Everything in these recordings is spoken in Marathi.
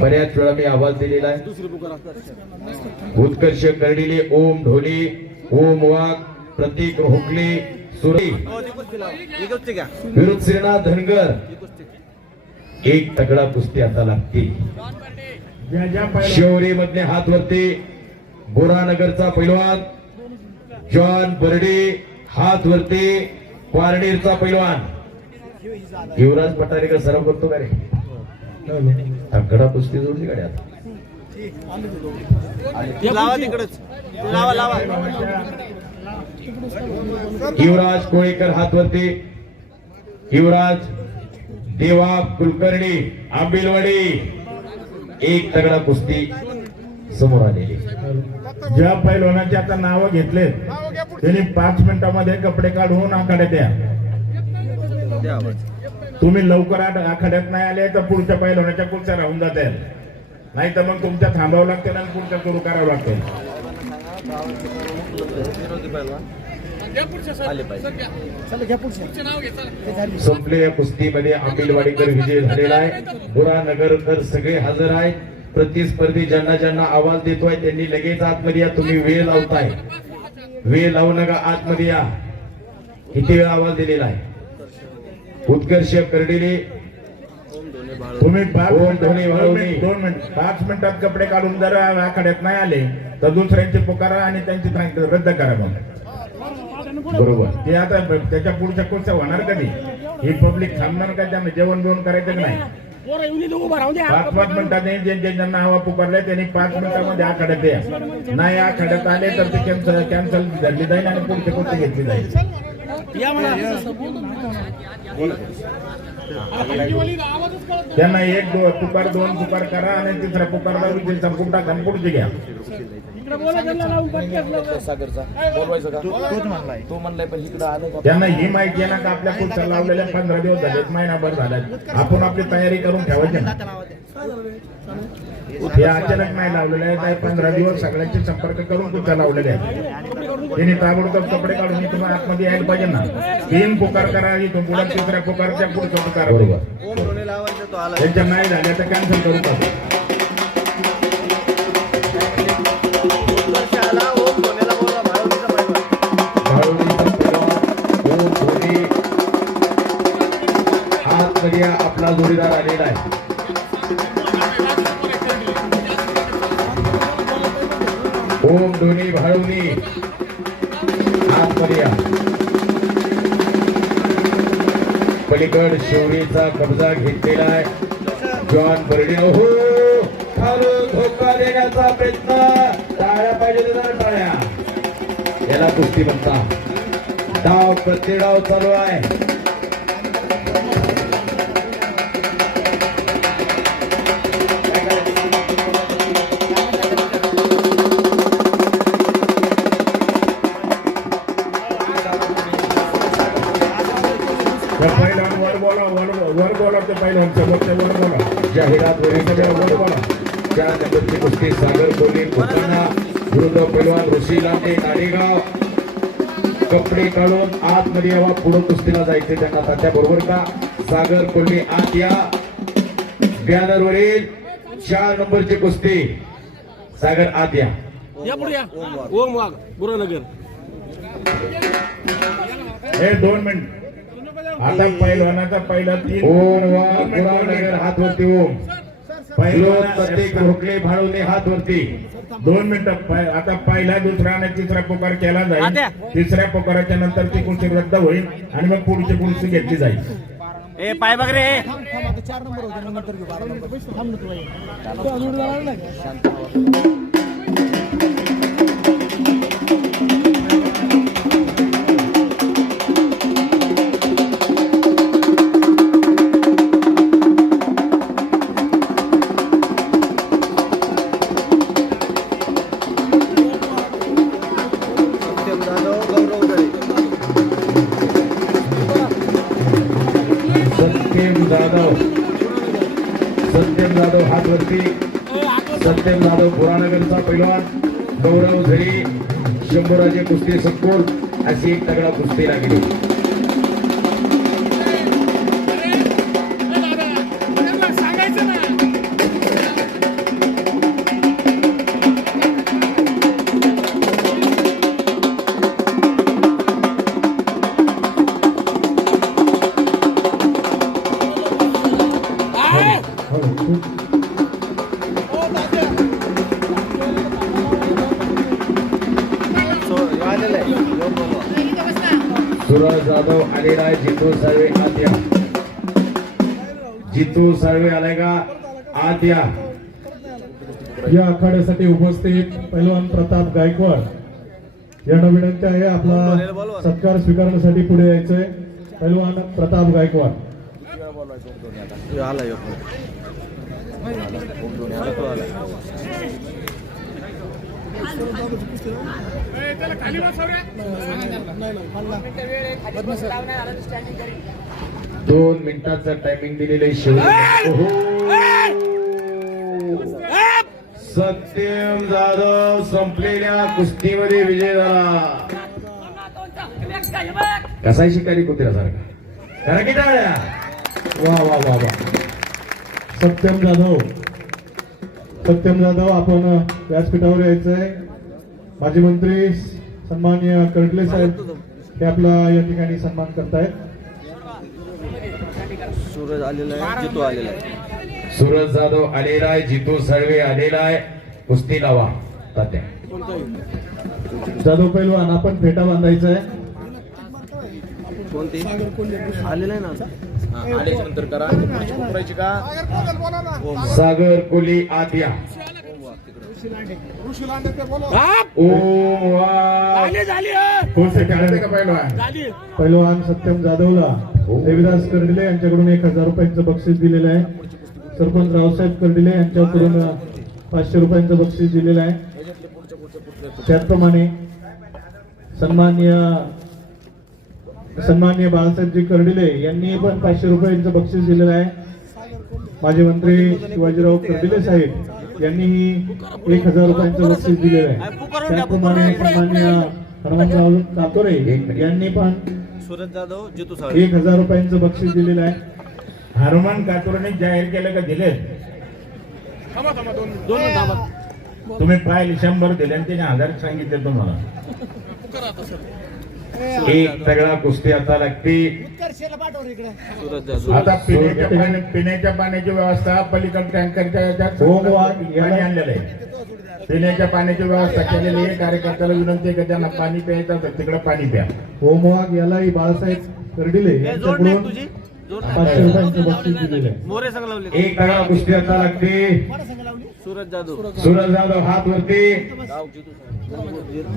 बऱ्याच वेळा मी आवाज दिलेला आहे. उत्कर्ष कर्डिले ओम ढोली ओम वाघ प्रतीक हुकले सुरे. विरुद्ध सेना धनगर. एक तगडा कुस्ती आता लागते. ज्या शिवरी मधले हात वरती बोरानगरचा पैलवान. जॉन बर्डे हात वरती क्वारनेरचा पैलवान. युवराज पटारेकर सराव करतो का रे? तगडा कुस्ती जोडली लावा लावा युवराज कोळेकर हात वरती युवराज देवा कुलकर्णी आंबिलवाडी. एक तगडा कुस्ती समोर आलेली. ज्या पैलवानाचे आता नावं घेतलेत त्यांनी पाच मिनिटामध्ये कपडे काढून या. द्या. तुम्ही लवकर आखाड्यात नाही आले तर पुढच्या पैलवानाच्या पुढच्या राहून जाते. नाही तर मग तुमच्या थांबावं लागतं आणि पुढच्या सुरू करावं लागतं. संपले या कुस्तीमध्ये आंबिलवाडीकर विजय झालेला आहे. बुरा नगरकर सगळे हजर आहेत. प्रतिस्पर्धी ज्यांना ज्यांना आवाज देतोय त्यांनी लगेच आतमध्ये या. तुम्ही वेळ लावताय. वेळ लावू नका आतमध्ये या. किती वेळ आवाज दिलेला आहे? उत्कर्ष कर्डिले. तुम्ही पाच दोन. मिनिट पाच मिनिटात कपडे काढून जर आखाड्यात नाही आले तर दुसऱ्यांची पुकारा आणि त्यांची सांगितलं रद्द करा मग. बरोबर. ते आता त्याच्या पुढच्या पुढच्या होणार कधी? ही पब्लिक थांबणार का? त्यांना जेवण बिवण करायचं की नाही? पाच पाच जे ज्यांना हवा पुकारले त्यांनी पाच मिनिटामध्ये आखाड्यात या नाही आखाड्यात आले तर ते कॅन्सल कॅन्सल धरली जाईल आणि पुढची पुढची घेतली जाईल. त्यांना एक दो पुकार दोन पुकार करा आणि तिसरा पुकारला विजय संपून टाका आणि पुढची घ्या. तो त्यांना ही माहिती आहे ना का आपल्या पुढच्या लावलेल्या पंधरा दिवस झालेत महिनाभर झाल्यात आपण आपली तयारी करून ठेवायची ना. हे अचानक नाही लावलेले आहे काही पंधरा दिवस सगळ्यांचे संपर्क करून पुढच्या लावलेले आहेत. त्यांनी ताबडतोब कपडे काढून इथून आतमध्ये यायला पाहिजे ना. तीन पुकार करा इथून पुढे तिसऱ्या पुकारच्या पुढचा पुकार बरोबर. ओम धोने लावायचं तो आला. त्यांच्या नाही झाल्या तर कॅन्सल करू या आपला जोडीदार आलेला आहे. ओम धोनी भाळवणी आतमध्ये या पलीकड शिवडीचा कब्जा घेतलेला आहे. जॉन बर्डी हो खालून धोका देण्याचा प्रयत्न. टाळ्या पाहिजे टाळ्या. याला कुस्ती म्हणता डाव प्रत्येक डाव चालू आहे. जाहिरात सगळ्या वर बोला चार नंबरची कुस्ती सागर कोली विरुद्ध पैलवान ऋषी लांडे नाडेगाव कपडे काढून आतमध्ये यावा पुढे कुस्तीला जायचे त्यांना तात्या बरोबर का सागर कोल्हे आत या. बॅनर वरील चार नंबरची कुस्ती सागर आत या ओम वाघ. गुरुनगर. हे दोन मिनिट. आता पहिलवानाचा पहिला तीन ओम वा दोन नगर. हात वरती ओम. पहिलवान- प्रत्येक रोखले भाळवणे हात वरती दोन मिनिटं आता पहिला दुसरा आणि तिसरा पुकार केला जाईल. तिसऱ्या पुकाराच्या नंतर ती कुस्ती रद्द होईल आणि मग पुढची कुस्ती घेतली जाईल. ए पाय बघ रे. सत्यम सत्यम जाधव पुरानगरचा पैलवान गौरव झरी शंभूराजे कुस्ती संकुल अशी एक तगडा कुस्ती लागली सुरज जाधव आलेला आहे जितू साळवे आत या. जितू साळवे आलाय का? आत या. या आखाड्यासाठी उपस्थित पैलवान प्रताप गायकवाड. यांना विनंती आहे आपला सत्कार स्वीकारण्यासाठी पुढे यायचंय. पैलवान प्रताप गायकवाड. दोन मिनिटाचं टायमिंग दिलेलं आहे सत्यम जाधव संपलेल्या कुस्तीमध्ये विजय झाला. कसाही शिकारी कुत्र्यासारखा? करा की टाळ्या. वा वा वा वा. सत्यम जाधव. सत्यम जाधव आपण व्यासपीठावर यायचंय. माजी मंत्री सन्माननीय कर्डले साहेब हे आपला या ठिकाणी सन्मान करतायत. सूरज आलेला आहे जितू आलेला आहे. सूरज जाधव आलेला आहे जितू साळवे आलेला आहे. कुस्ती लावा तात्या. जाधव पैलवान आपण फेटा बांधायचा आहे कोणती? आलेला आहे ना आल्याच्यानंतर करा. पुढची का? सागर कोली आत या हं. पहिलवान सत्यम जाधवला. देविदास कर्डिले यांच्याकडून एक हजार रुपयांचं बक्षीस दिलेलं आहे. सरपंच रावसाहेब कर्डिले यांच्याकडून पाचशे रुपयांचं बक्षीस दिलेलं आहे. त्याचप्रमाणे सन्मान्य सन्मान्य बाळासाहेबजी कर्डिले यांनी पण पाचशे रुपयांचं बक्षीस दिलेलं आहे. माजी मंत्री शिवाजीराव कर्डिले साहेब यांनीही एक हजार रुपयांचं बक्षीस दिलेलं आहे. त्याचप्रमाणे सन्मान्य हनुमंतराव कातोरे यांनी पण सूरज जाधव जितू एक हजार रुपयांचं बक्षीस दिलेलं आहे. हनुमान कातोरेने जाहीर केलं का दिले? तुम्ही पाहिले शंभर दिले आणि त्याने हजार सांगितले तुम्हाला. एक तगडा कुस्ती आता लागते. सूरज जाधव आता पिण्याच्या पाणी पिण्याच्या पाण्याची व्यवस्था पलीकडे टँकरच्या याच्यात हो, वा. पाणी आणलेलं आहे. पिण्याच्या पाण्याची व्यवस्था केलेली आहे. कार्यकर्त्याला विनंती आहे की त्यांना पाणी प्यायचं असेल तिकडे पाणी प्या. होमवाग यालाही बाळासाहेब कर्डिले यांच्याकडून तुझी. जोड पाचशे रुपयांचं बक्षीस दिलेलं आहे. मोरे संग लावले. एक तगडा कुस्ती आता लागते. सूरज जाधव. सूरज जाधव हात वरती.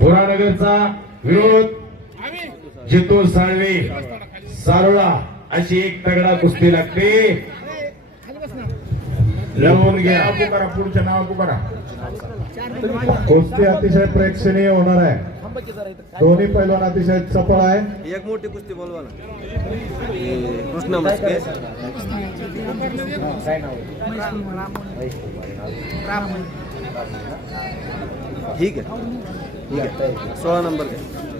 भोरानगरचा विरोध. जितू साळवे सारोळा अशी एक तगडा कुस्ती लागते. लावून घ्या. नाव पुकारा पुढचं नाव पुकारा. कुस्ती अतिशय प्रेक्षणीय होणार आहे. दोन्ही पैलवान अतिशय चपळ आहे. एक मोठी कुस्ती बोलवा ना कृष्णा मस्के ठीक आहे. ठीक आहे. सोळा नंबर घ्या. सोळा नंबर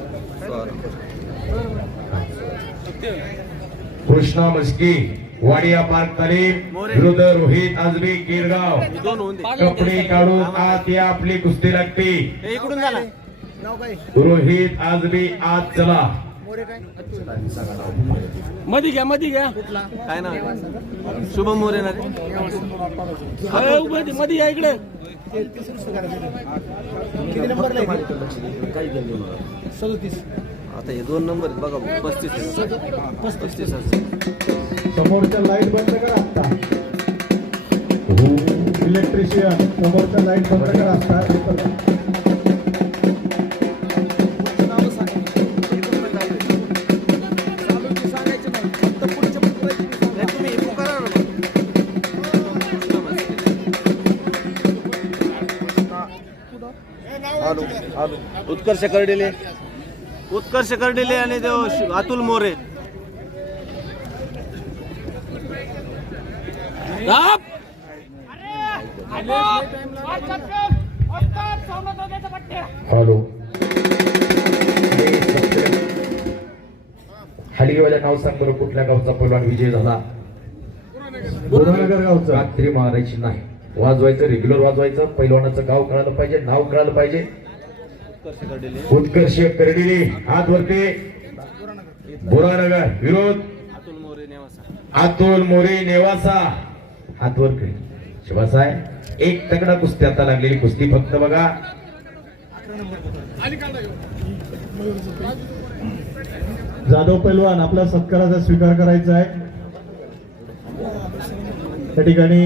कृष्णा मस्की वाडिया पार्क तालीम विरुद्ध रोहित आजबी गिरगाव कपडे काढून आत या आपली कुस्ती लागते. रोहित आजबी आत चला. मधी घ्या मधी घ्या. काय नाव? आहे? शुभम मोरे ना मधी या इकडे आता हे दोन नंबर आहेत बघा पस्तीस. पस्तीस. समोरच्या लाइट बंद करा आता इलेक्ट्रिशियन समोरच्या लाइट बंद करा आता उत्कर्ष कर्डिले. उत्कर्ष कर्डिले आणि देव अतुल मोरे. हॅलो. हलगेवाल्या नाव सांग बरं कुठल्या गावचा पहिलवान विजय झाला? बोरनगर गावचं. रात्री मारायची नाही. वाजवायचं रेग्युलर वाजवायचं पैलवानाचं गाव कळालं पाहिजे नाव कळालं पाहिजे. उत्कर्ष कर्डिले. हात वरते. बोरानगर विरोध. अतुल मोरे नेवासा. अतुल मोरे नेवासा. हात वर शिवासाय एक तगडा कुस्ती आता लागलेली कुस्ती फक्त बघा. जाधव पैलवान आपल्या सत्काराचा स्वीकार करायचा आहे. त्या ठिकाणी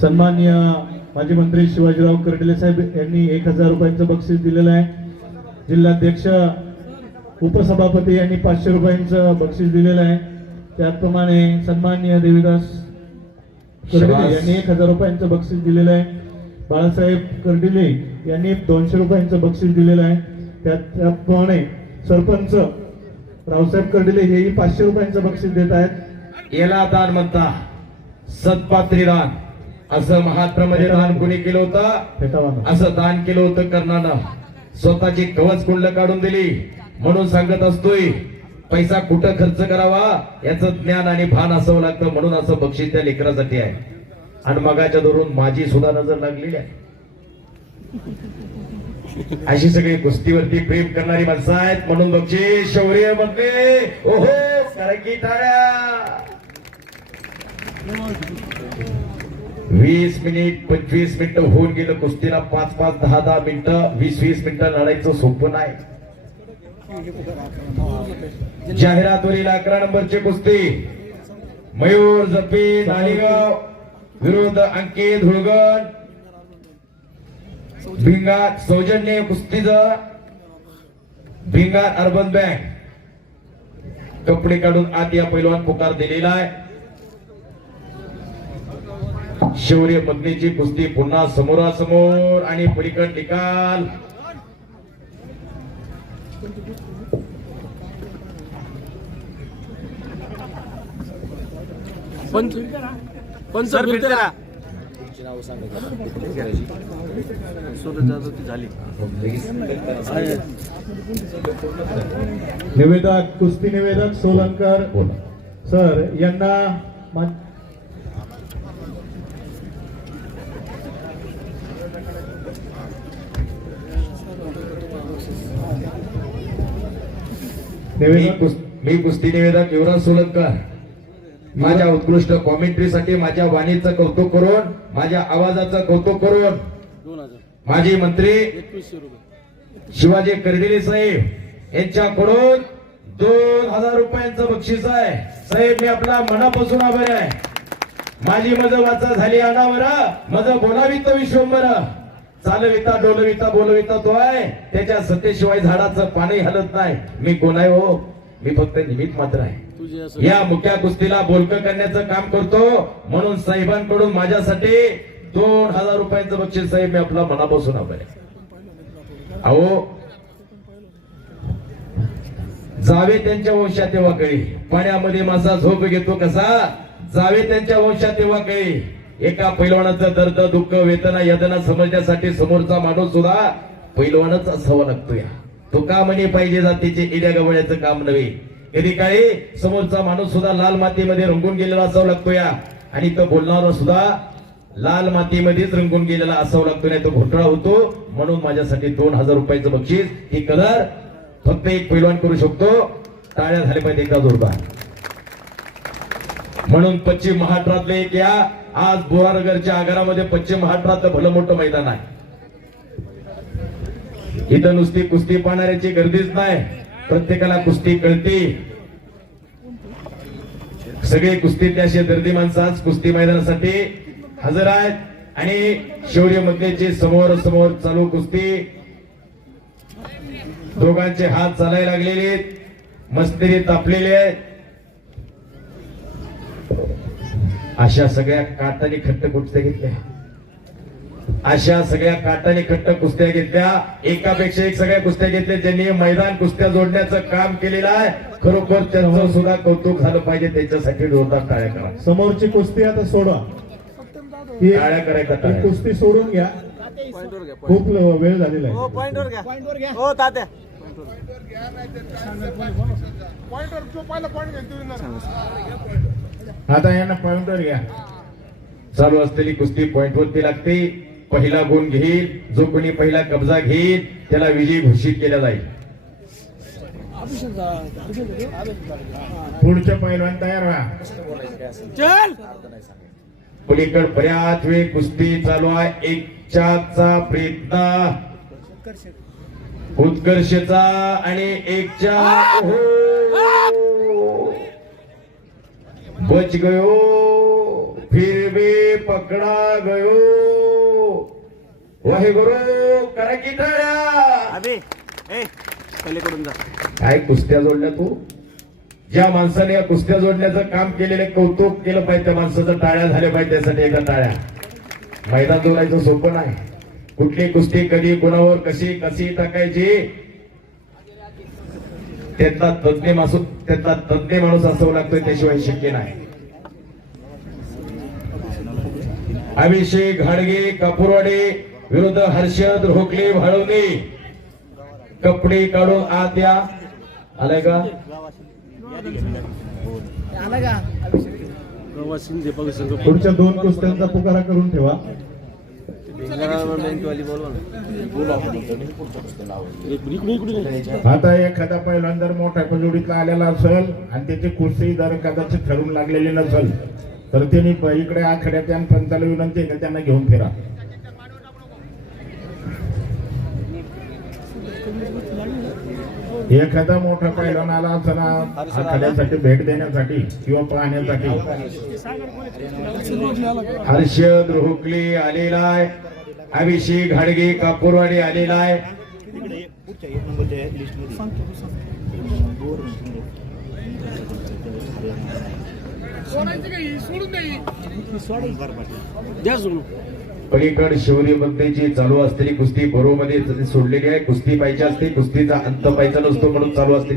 सन्मान्य माजी मंत्री शिवाजीराव कर्डिले साहेब यांनी एक हजार रुपयांचं बक्षीस दिलेलं आहे. जिल्हाध्यक्ष उपसभापती यांनी पाचशे रुपयांचं बक्षीस दिलेलं आहे. त्याचप्रमाणे सन्मान्य देवीदास कर्डिले. यांनी एक हजार रुपयांचं बक्षीस दिलेलं आहे. बाळासाहेब कर्डिले यांनी दोनशे रुपयांचं बक्षीस दिलेलं आहे. त्या- त्याप्रमाणे सरपंच रावसाहेब कर्डिले हेही पाचशे रुपयांचं बक्षीस देत आहेत. याला दान म्हणता सत्पात्री दान. असं महाराष्ट्रामध्ये दान कोणी केलं होतं? असं दान केलं होतं कर्णानं स्वतःची कवच कुंडल काढून दिली. म्हणून सांगत असतोय पैसा कुठं खर्च करावा? याचं ज्ञान आणि भान असावं लागतं. म्हणून असं बक्षीस त्या लेकरासाठी आहे. आणि मगाच्या धरून माझी सुद्धा नजर लागलेली आहे. अशी सगळी कुस्तीवरती प्रेम करणारी माणसं आहेत. म्हणून बक्षीस शौर्य म्हणते ओहो करकी टाळ्या वीस मिनिट पंचवीस मिनिटं होऊन गेलं. कुस्तीला पाच पाच दहा दहा मिनिटं वीस वीस मिनिटं लढायचं सोपं नाही. जाहिरातवरील अकरा नंबरची कुस्ती. मयूर जपी नाणेगाव विरुद्ध अंकित धुळगण भिंगात सौजन्य कुस्तीच. भिंगात अर्बन बँक. कपडे काढून आत या पैलवान पुकार दिलेला आहे. शौर्य मग्नीची कुस्ती पुन्हा समोरासमोर आणि पलीकड निकाल. निवेदक कुस्ती निवेदक सोलंकर. सर यांना मा- कुस्ती निवेदक युवराज सोलंकर माझ्या उत्कृष्ट कॉमेंट्रीसाठी माझ्या वाणीचं कौतुक करून माझ्या आवाजाचं कौतुक करून माजी मंत्री शिवाजी कर्डिले साहेब यांच्याकडून दोन हजार रुपयांचं बक्षीस आहे. साहेब मी आपला मनापासून आभारी आहे. माझी मज वाचा झाली अनावर. मज बोलावित विश्वंबर चालविता डोलविता बोलविता तो आहे. त्याच्या सत्तेशिवाय झाडाचं पाणी हलत नाही. मी कोण आहे हो? मी फक्त निमित्त मात्र आहे. या मुख्या कुस्तीला बोलकं करण्याचं काम करतो. म्हणून साहेबांकडून माझ्यासाठी दोन हजार रुपयांचं बक्षीस साहेब मी आपला मनापासून आभारी अहो जावे त्यांच्या वंशात तेव्हा कळी. पाण्यामध्ये मासा झोप घेतो कसा? जावे त्यांच्या वंशात तेव्हा कळी. एका पैलवानाचं दर्द दुःख वेदना यदना समजण्यासाठी समोरचा माणूस सुद्धा पैलवानच असावा लागतो या तो का म्हणे पाहिजे जातीचे इड्या गवळ्याचं काम नव्हे? कधी काळी समोरचा माणूस सुद्धा लाल मातीमध्ये रंगून गेलेला असावा लागतो या आणि तो बोलणारा सुद्धा लाल मातीमध्येच रंगून गेलेला असावा लागतो नाही तो घोटाळा होतो. म्हणून माझ्यासाठी दोन हजार रुपयाचं बक्षीस ही कदर फक्त एक पैलवान करू शकतो. टाळ्या झाल्या पाहिजे एका जोरदार म्हणून पश्चिम महाराष्ट्रातले एक या आज बोरानगरच्या आगारामध्ये पश्चिम महाराष्ट्रातलं भलं मोठं मैदान आहे. इथं नुसती कुस्ती पाहणाऱ्याची गर्दीच नाही. प्रत्येकाला कुस्ती कळती. सगळे कुस्तीतले असे दर्दी माणसं आज कुस्ती मैदानासाठी हजर आहेत. आणि शौर्य मधलेचे समोर समोर चालू कुस्ती दोघांचे हात चालायला लागलेले आहेत. मस्तिरी तापलेले आहेत. अशा सगळ्या काटाने खट्ट कुस्त्या घेतल्या अशा सगळ्या काटाने खट्ट कुस्त्या घेतल्या. एकापेक्षा एक सगळ्या कुस्त्या घेतल्या. ज्यांनी मैदान कुस्त्या जोडण्याचं काम केलेलं आहे खरोखर त्यांचं सुद्धा कौतुक झालं पाहिजे. त्यांच्यासाठी जोरदार टाळ्या करा. समोरची कुस्ती आता सोडा ही टाळ्या करायचा ही कुस्ती सोडून घ्या. खूप वेळ झालेला हो आहे पॉइंटवर आता यांना पॉइंटवर घ्या. चालू असलेली कुस्ती पॉइंट वरती लागते. पहिला गुण घेईल. जो कोणी पहिला कब्जा घेईल त्याला विजयी घोषित केला जाईल. पुढचे पैलवान तयार व्हा. चल! पलीकड बऱ्याच वेळ कुस्ती चालू आहे. एकच्याचा प्रयत्न. उत्कर्षचा आणि एकच्या ओहो. बच गयो फिर भी पकडा गयो. वाहेगुरु करा की टाळ्या अबे ए पलीकडून जा. काय कुस्त्या जोडल्या तू? ज्या माणसाने या कुस्त्या जोडण्याचं काम केलेलं कौतुक केलं पाहिजे त्या माणसाचं टाळ्या झाल्या पाहिजे त्यासाठी एकदा टाळ्या. मैदान जोडायचं सोपं नाही. कुठली कुस्ती कधी कुणावर कशी कशी टाकायची? त्यातला तज्ञ माणूस त्यातला तज्ञ माणूस असावं लागतोय त्याशिवाय शक्य नाही. अभिषेक घाडगे कापूरवाडे विरुद्ध हर्षद रोखले भाळवणे. कपडे काढून आत या. आलाय का? पुढच्या दोन कुस्त्यांचा पुकारा करून ठेवा. आता एखादा पहिलवान जर मोठ्या जोडीतला आलेला असेल आणि त्याची कुस्ती जर कदाचित ठरून लागलेली नसेल तर त्यांनी प- इकडे आखड्यात आणि पंचाला विनंती आहे का त्यांना घेऊन फिरा. एखादा मोठा पहिलवान आला असताना आखाड्यासाठी भेट देण्यासाठी किंवा पाहण्यासाठी. हर्षद रोहकले आलेला आहे. अभिषेक घाडगे कापूरवाडी आलेला आहे? पलीकड शिवरी बंदेची चालू असलेली कुस्ती बरोबर सोडलेली आहे. कुस्ती पाहिजे असते कुस्तीचा अंत पाहिजे नसतो म्हणून चालू असते.